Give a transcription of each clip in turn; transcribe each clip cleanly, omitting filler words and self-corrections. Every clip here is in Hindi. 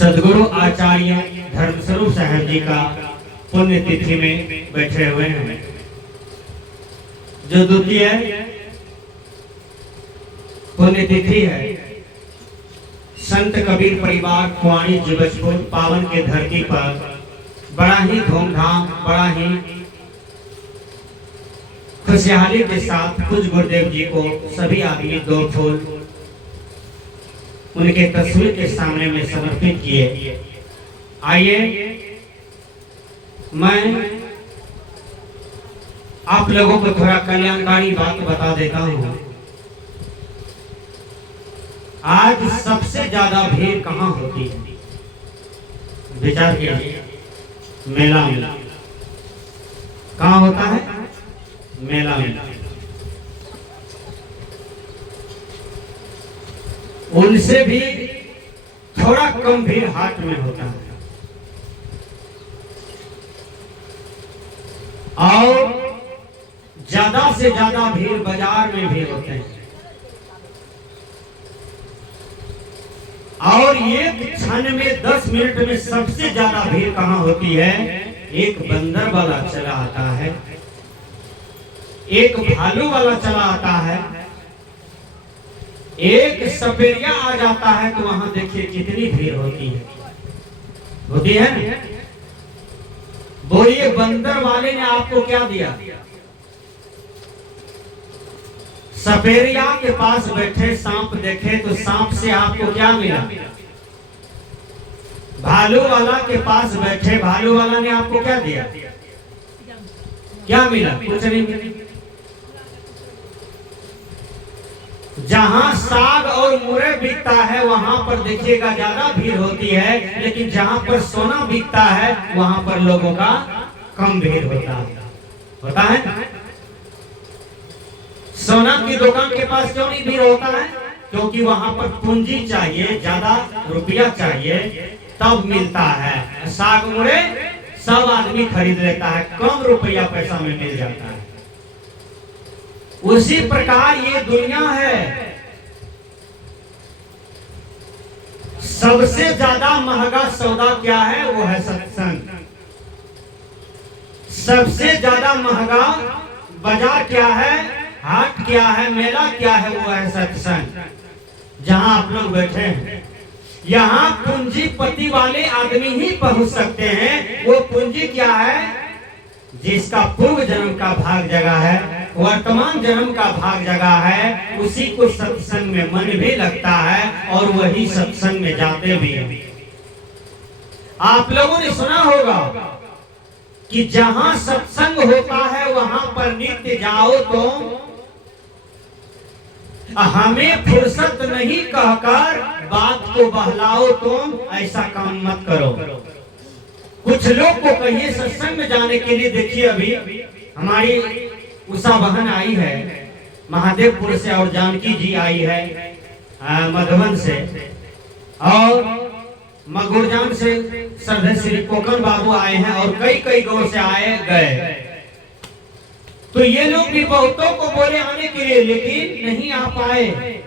सदगुरु आचार्य धर्मस्वरूप साहब जी का पुण्य तिथि में बैठे हुए हैं। जो द्वितीय पुण्य तिथि है, संत कबीर परिवार कुआनी जीवजपुर पावन के धरती पर बड़ा ही धूमधाम, बड़ा ही खुशहाली के साथ पूज्य गुरुदेव जी को सभी आदमी दो फूल उनके तस्वीर के सामने में समर्पित किए। आइए मैं आप लोगों को थोड़ा कल्याणकारी बात बता देता हूं। आज सबसे ज्यादा भीड़ कहां होती है? विचार कीजिए। मेला में कहां होता है? मेला में। उनसे भी थोड़ा कम भीड़ हाट में होता है। और ज्यादा से ज्यादा भीड़ बाजार में भी होते हैं। और एक क्षण में 10 मिनट में सबसे ज्यादा भीड़ कहां होती है? एक बंदर वाला चला आता है, एक भालू वाला चला आता है, एक सपेरिया आ जाता है, तो वहां देखिए कितनी भीड़ होती है ना? बोलिए, बंदर वाले ने आपको क्या दिया? सपेरिया के पास बैठे सांप देखे तो सांप से आपको क्या मिला? भालू वाला के पास बैठे, भालू वाला ने आपको क्या दिया? क्या मिला? कुछ नहीं मिला। जहां साग और मुरई बिकता है वहां पर देखिएगा ज्यादा भीड़ होती है, लेकिन जहां पर सोना बिकता है वहां पर लोगों का कम भीड़ होता है। सोना की दुकान के पास क्यों नहीं भीड़ होता है? क्योंकि वहां पर पूंजी चाहिए, ज्यादा रुपया चाहिए, तब मिलता है। साग मुरई सब आदमी खरीद लेता है, कम रुपया पैसा में मिल जाता है। उसी प्रकार ये दुनिया है। सबसे ज्यादा महंगा सौदा क्या है? वो है सत्संग। सबसे ज्यादा महंगा बाजार क्या है? हाट क्या है? मेला क्या है? वो है सत्संग। जहां आप लोग बैठे हैं, यहाँ पूंजीपति वाले आदमी ही पहुंच सकते हैं। वो पूंजी क्या है? जिसका पूर्व जन्म का भाग जगह है, वर्तमान जन्म का भाग जगह है, उसी को सत्संग में मन भी लगता है और वही सत्संग में जाते भी हैं। आप लोगों ने सुना होगा कि जहां सत्संग होता है वहां पर नित्य जाओ तो हमें फुर्सत नहीं कहकर बात को बहलाओ तुम, ऐसा काम मत करो। कुछ लोग को कहिए सत्संग में जाने के लिए। देखिए अभी हमारी उषा बहन आई है महादेवपुर से और जानकी जी आई है मधुबन से, और मगुरजान से श्रद्धेय श्री कोकन बाबू आए हैं, और कई गांव से आए गए। तो ये लोग भी बहुतों को बोले आने के लिए, लेकिन नहीं आ पाए।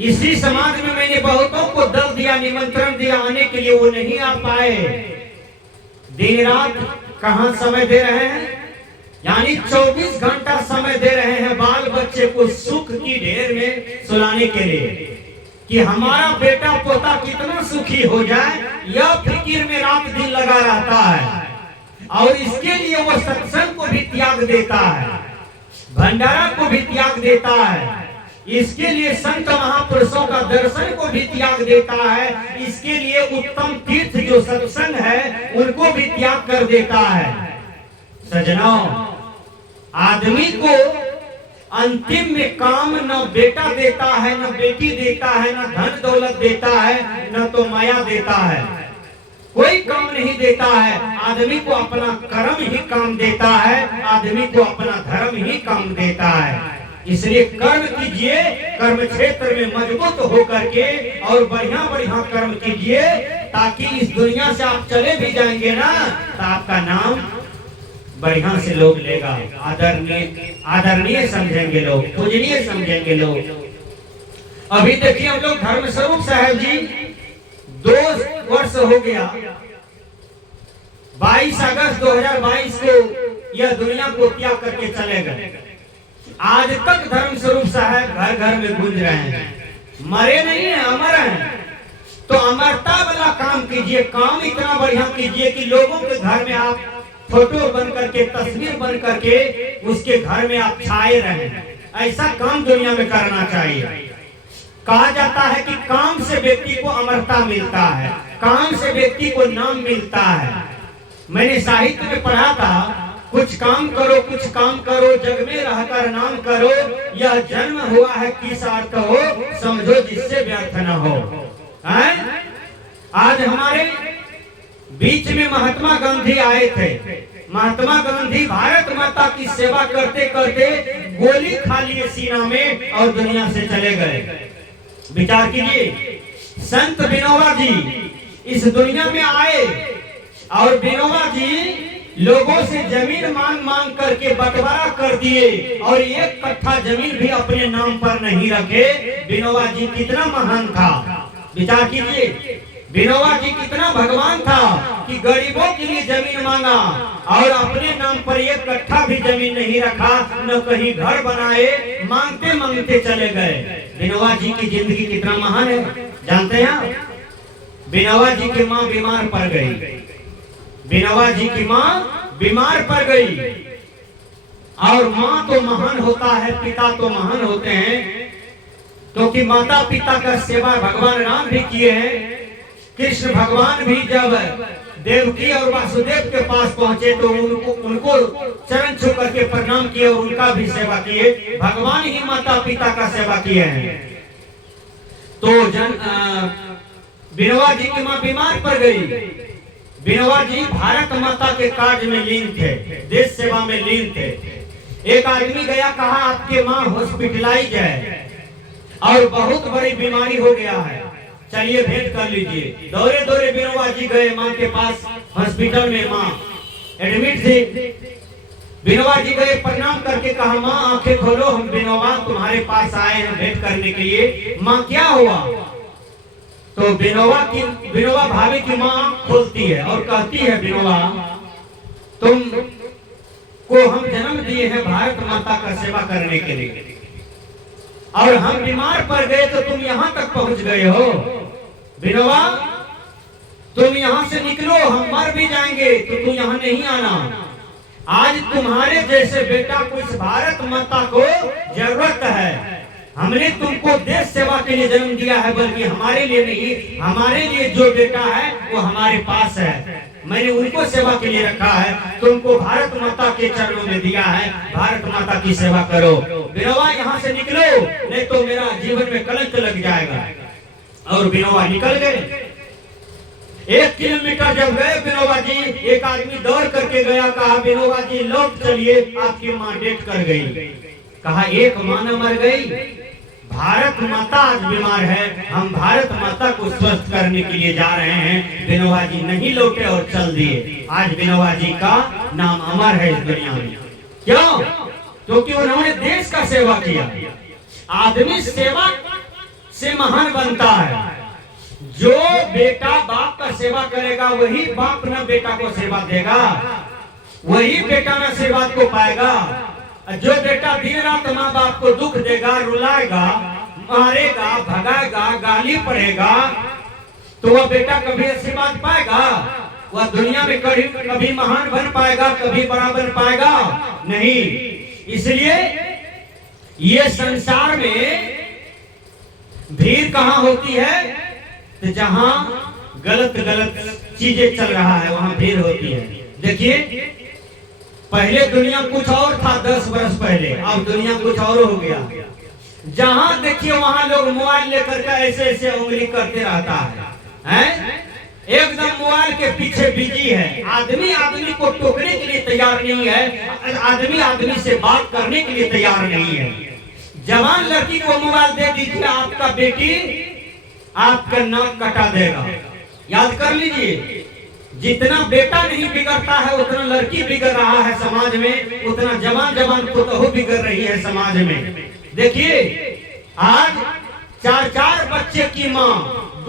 इसी समाज में मैंने बहुतों को दल दिया, निमंत्रण दिया आने के लिए, वो नहीं आ पाए। दिन रात कहां समय दे रहे हैं? यानी 24 घंटा समय दे रहे हैं बाल बच्चे को सुख की ढेर में सुलाने के लिए, कि हमारा बेटा पोता कितना सुखी हो जाए, यह फिक्र में रात दिन लगा रहता है। और इसके लिए वो सत्संग को भी त्याग देता है, भंडारा को भी त्याग देता है, इसके लिए संत महापुरुषों का दर्शन को भी त्याग देता है, इसके लिए उत्तम तीर्थ जो सत्संग है उनको भी त्याग कर देता है। सजनों, आदमी को अंतिम में काम न बेटा देता है, न बेटी देता है, न धन दौलत देता है, न तो माया देता है। कोई काम नहीं देता है। आदमी को अपना कर्म ही काम देता है, आदमी को अपना धर्म ही काम देता है। इसलिए कर्म कीजिए, कर्म क्षेत्र में मजबूत होकर के और बढ़िया बढ़िया कर्म कीजिए, ताकि इस दुनिया से आप चले भी जाएंगे ना तो आपका नाम बढ़िया से लोग लेगा, आदरणीय समझेंगे लोग, पूजनीय समझेंगे लोग। अभी देखिए हम लोग धर्मस्वरूप साहब जी 2 वर्ष हो गया, 22 अगस्त 2022 को यह दुनिया को त्याग करके चले गए। आज तक धर्म स्वरूप साहब घर घर में गूंज रहे हैं, मरे नहीं है, अमर हैं। तो अमरता वाला काम कीजिए, काम इतना बढ़िया कीजिए कि लोगों के घर में आप फोटो बन करके, तस्वीर बन करके उसके घर में आप छाए रहें। ऐसा काम दुनिया में करना चाहिए। कहा जाता है कि काम से व्यक्ति को अमरता मिलता है, काम से व्यक्ति को नाम मिलता है। मैंने साहित्य में पढ़ा था, कुछ काम करो, कुछ काम करो, जग में रहकर नाम करो, यह जन्म हुआ है किस अर्थ हो, समझो जिससे व्यर्थ न हो। है? आज हमारे बीच में महात्मा गांधी आए थे। महात्मा गांधी भारत माता की सेवा करते करते गोली खा लिए सीना में और दुनिया से चले गए। विचार कीजिए, संत विनोबा जी इस दुनिया में आए और विनोबा जी लोगों से जमीन मांग मांग करके बंटवारा कर दिए और 1 कट्ठा जमीन भी अपने नाम पर नहीं रखे। विनोबा जी कितना महान था, विचार कीजिए। विनोबा जी कितना भगवान था कि गरीबों के लिए जमीन मांगा और अपने नाम पर 1 कट्ठा भी जमीन नहीं रखा, न कहीं घर बनाए, मांगते मांगते चले गए। विनोबा जी की जिंदगी कितना महान है, जानते हैं आप? विनोबा जी की माँ बीमार पड़ गई, विनोबा जी की माँ बीमार पड़ गई। और माँ तो महान होता है, पिता तो महान होते हैं, क्योंकि माता पिता का सेवा भगवान राम भी किए हैं। कृष्ण भगवान भी जब देवकी और वासुदेव के पास पहुंचे तो उनको चरण छू करके प्रणाम किए और उनका भी सेवा किए। भगवान ही माता पिता का सेवा किए हैं। तो विनोबा जी की माँ बीमार पड़ गई। विनोबा जी भारत माता के कार्य में लीन थे, देश सेवा में लीन थे। एक आदमी गया, कहा आपके माँ हॉस्पिटलाइज है और बहुत बड़ी बीमारी हो गया है, चलिए भेंट कर लीजिए। दौरे दौरे विनोबा जी गए माँ के पास, हॉस्पिटल में माँ एडमिट थी। विनोबा जी गए, प्रणाम करके कहा माँ आंखें खोलो, हम विनोबा तुम्हारे पास आए हैं भेंट करने के लिए। माँ क्या हुआ? तो विनोबा भाभी की माँ खोलती है और कहती है, विनोबा तुम को हम जन्म दिए हैं भारत माता का सेवा करने के लिए और हम बीमार पड़ गए तो तुम यहाँ तक पहुँच गए हो। विनोबा तुम यहाँ से निकलो, हम मर भी जाएंगे तो तुम यहाँ नहीं आना। आज तुम्हारे जैसे बेटा को इस भारत माता को जरूरत है। हमने तुमको देश सेवा के लिए जन्म दिया है, बल्कि हमारे लिए नहीं, हमारे लिए जो बेटा है वो हमारे पास है, मैंने उनको सेवा के लिए रखा है। तुमको भारत माता के चरणों में दिया है, भारत माता की सेवा करो। विनोबा यहाँ से निकलो, नहीं तो मेरा जीवन में कलंक लग जाएगा। और विनोबा निकल गए। 1 किलोमीटर जब गए विनोबा जी, एक आदमी दौड़ करके गया, कहा विनोबा जी लौट चलिए, आपकी माँ डेथ कर गई। कहा एक माँ न मर गई, भारत माता आज बीमार है, हम भारत माता को स्वस्थ करने के लिए जा रहे हैं। विनोबा जी नहीं लौटे और चल दिए। आज विनोबा जी का नाम अमर है इस दुनिया में। क्यों? क्योंकि उन्होंने देश का सेवा किया। आदमी सेवा से महान बनता है। जो बेटा बाप का सेवा करेगा वही बाप न बेटा को सेवा देगा, वही बेटा न आशीर्वाद को पाएगा। जो बेटा दिन रात माँ बाप को दुख देगा, रुलाएगा, मारेगा, भगाएगा, गाली पड़ेगा, तो वह बेटा कभी आशीर्वाद पाएगा? वह दुनिया में कभी महान बन पाएगा, कभी बड़ा बन पाएगा? नहीं। इसलिए ये संसार में भीड़ कहाँ होती है? तो जहां गलत चीजें चल रहा है वहां भीड़ होती है। देखिए पहले दुनिया कुछ और था, 10 वर्ष पहले, अब दुनिया कुछ और हो गया। जहां देखिए वहां लोग मोबाइल लेकर के ऐसे ऐसे उंगली करते रहता है, एकदम मोबाइल के पीछे बिजी है। आदमी आदमी को टोकने के लिए तैयार नहीं है, आदमी आदमी से बात करने के लिए तैयार नहीं है। जवान लड़की को मोबाइल दे दीजिए, आपका बेटी आपका नाक कटा देगा। याद कर लीजिए, जितना बेटा नहीं बिगड़ता है उतना लड़की बिगड़ रहा है समाज में, उतना जवान पुतहू बिगड़ रही है समाज में। देखिए आज 4 बच्चे की माँ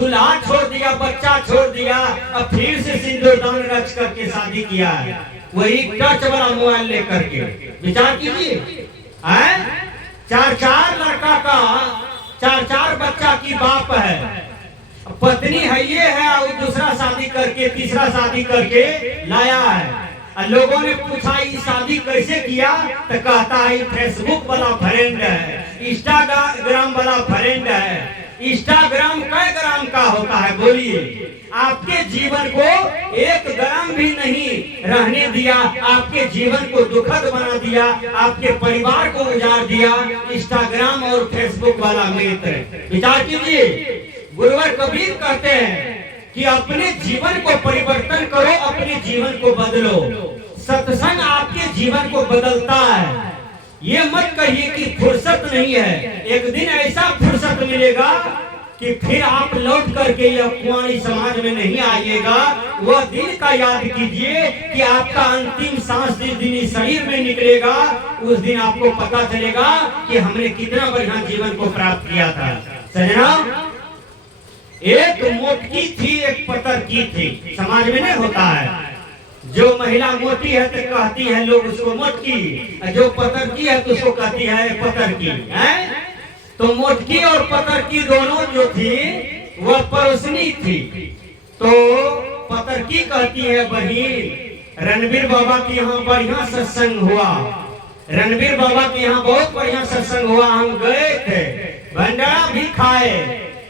दूल्हा छोड़ दिया, बच्चा छोड़ दिया, अब फिर से सिंदूरदान रच करके शादी किया है, वही टच वाला मोबाइल लेकर के। विचार कीजिए, चार चार लड़का का, चार चार बच्चा की बाप है, पत्नी है ये है, और दूसरा शादी करके, तीसरा शादी करके लाया है। और लोगों ने पूछा ये शादी कैसे किया, तो कहता है फेसबुक वाला फ्रेंड है, इंस्टाग्राम वाला फ्रेंड है। इंस्टाग्राम कै ग्राम का होता है बोलिए? आपके जीवन को 1 ग्राम भी नहीं रहने दिया, आपके जीवन को दुखद बना दिया, आपके परिवार को उजाड़ दिया इंस्टाग्राम और फेसबुक वाला मित्र। विचार कीजिए, गुरुवर कबीर कहते हैं कि अपने जीवन को परिवर्तन करो, अपने जीवन को बदलो। सत्संग आपके जीवन को बदलता है। ये मत कहिए कि फुर्सत नहीं है, एक दिन ऐसा फुर्सत मिलेगा कि फिर आप लौट करके यह कुंवारी समाज में नहीं आइएगा। वह दिन का याद कीजिए कि आपका अंतिम सांस जिस दिन इस शरीर में निकलेगा, उस दिन आपको पता चलेगा कि हमने कितना बढ़िया जीवन को प्राप्त किया था। सजना, एक मोटकी थी, एक पतरकी थी। समाज में नहीं होता है, जो महिला मोटी है तो कहती है लोग उसको मोटकी, जो पतरकी है तो उसको कहती है पतरकी है। तो मोटकी और पतरकी दोनों जो थी वह पड़ोसनी थी। तो पतरकी कहती है बहिन, रणबीर बाबा के यहाँ बढ़िया सत्संग हुआ, रणबीर बाबा के यहाँ बहुत बढ़िया सत्संग हुआ, हम गए थे, भंडारा भी खाए,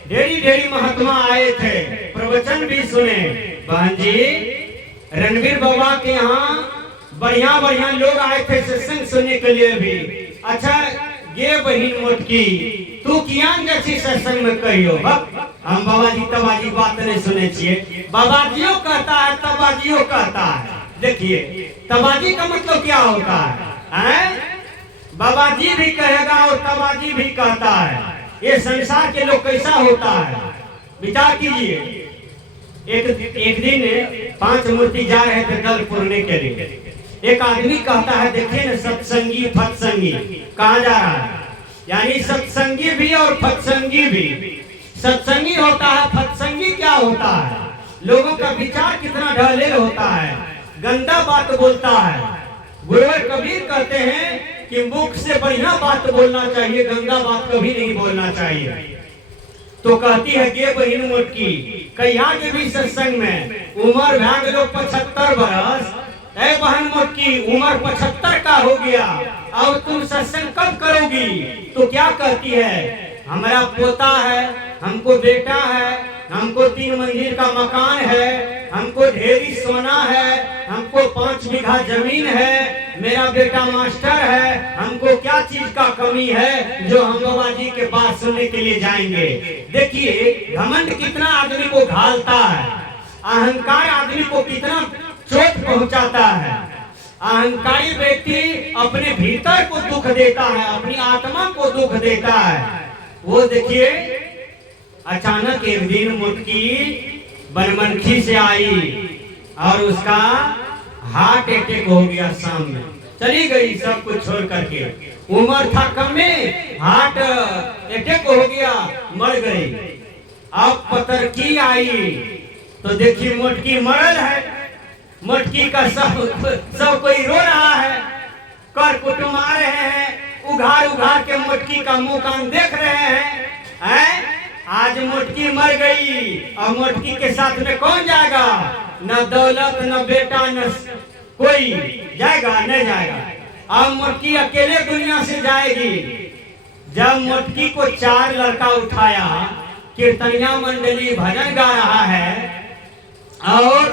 ढेरी ढेरी महात्मा आए थे, प्रवचन भी सुने। बहन जी, रणबीर बाबा के यहाँ बढ़िया बढ़िया लोग आए थे सत्संग सुनने के लिए भी। अच्छा ये बहिन मोटकी, तू कियान जैसी सत्संग में कहियो, हम बाबाजी तबाजी बात नहीं सुने छिए। बाबाजियों कहता है, तबाजियों कहता है। देखिए तबाजी का मतलब क्या होता है? बाबाजी भी कहेगा और तबाजी भी कहता है। ये संसार के लोग कैसा होता है, विचार कीजिए। एक दिन 5 मूर्ति जा रहे थे दल पुरने के लिए। एक आदमी कहता है देखिए न, सत्संगी फत्संगी कहाँ जा रहा है? यानी सत्संगी भी और फत्संगी भी। सत्संगी होता है, फत्संगी क्या होता है? लोगों का विचार कितना ढलेल होता है, गंदा बात बोलता है। गुरुवर कबीर कहते हैं कि मुख से बढ़िया बात बोलना चाहिए, गंदा बात कभी नहीं बोलना चाहिए। तो कहती है गे बहिन मोटकी, कहिया के भी सत्संग में उम्र भाग लो 75 बरस, ऐ बहन मोटकी उम्र 75 का हो गया, अब तुम सत्संग कब करोगी? तो क्या कहती है, हमारा पोता है, हमको बेटा है, हमको 3 मंजिल का मकान है, हमको ढेरी सोना है, हमको 5 बीघा जमीन है, मेरा बेटा मास्टर है, हमको क्या चीज का कमी है जो हम बाबा जी के बात सुनने के लिए जाएंगे। देखिए घमंड कितना आदमी को घालता है, अहंकार आदमी को कितना चोट पहुंचाता है। अहंकारी व्यक्ति अपने भीतर को दुख देता है, अपनी आत्मा को दुख देता है। वो देखिए अचानक एक दिन मुटकी बनमनखी से आई और उसका हार्ट अटैक हो गया, शाम में चली गई सब कुछ छोड़ करके। उम्र था कम में हार्ट अटैक हो गया, मर गई। अब पतरकी आई तो देखी मोटकी मरल है, मोटकी का सब कोई रो रहा है, कर कुटुम आ रहे हैं, उघार उघार के मोटकी का मुंह कान देख रहे हैं। आज मोटकी मर गई और मोटकी के साथ में कौन जाएगा? न दौलत, न बेटा, न कोई जाएगा, नहीं जाएगा। अब मोटकी अकेले दुनिया से जाएगी। जब मोटकी को 4 लड़का उठाया, कीर्तनिया मंडली भजन गा रहा है और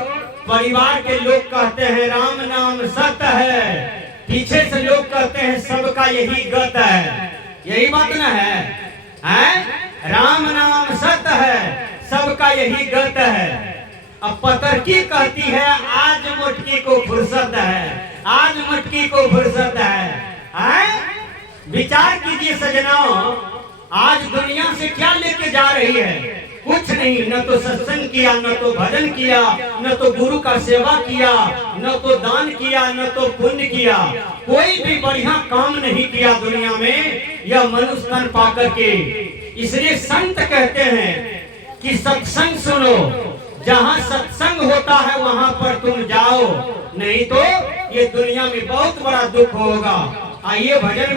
परिवार के लोग कहते हैं राम नाम सत्य है, पीछे से लोग कहते हैं सबका यही गत है। यही बात ना है? राम नाम सत्य है, सबका यही गत है। अब पतरकी कहती है आज मोटकी को फुर्सत है, आज मोटकी को फुर्सत है। विचार कीजिए सजनाओ, आज दुनिया से क्या लेके जा रही है? कुछ नहीं, न तो सत्संग किया, न तो भजन किया, न तो गुरु का सेवा किया, न तो दान किया, न तो पुण्य किया, कोई भी बढ़िया काम नहीं किया दुनिया में यह मनुष्य तन पाकर के। इसलिए संत कहते हैं कि सत्संग सुनो, जहाँ सत्संग होता है वहां पर तुम जाओ, नहीं तो ये दुनिया में बहुत बड़ा दुख होगा। आइए भजन में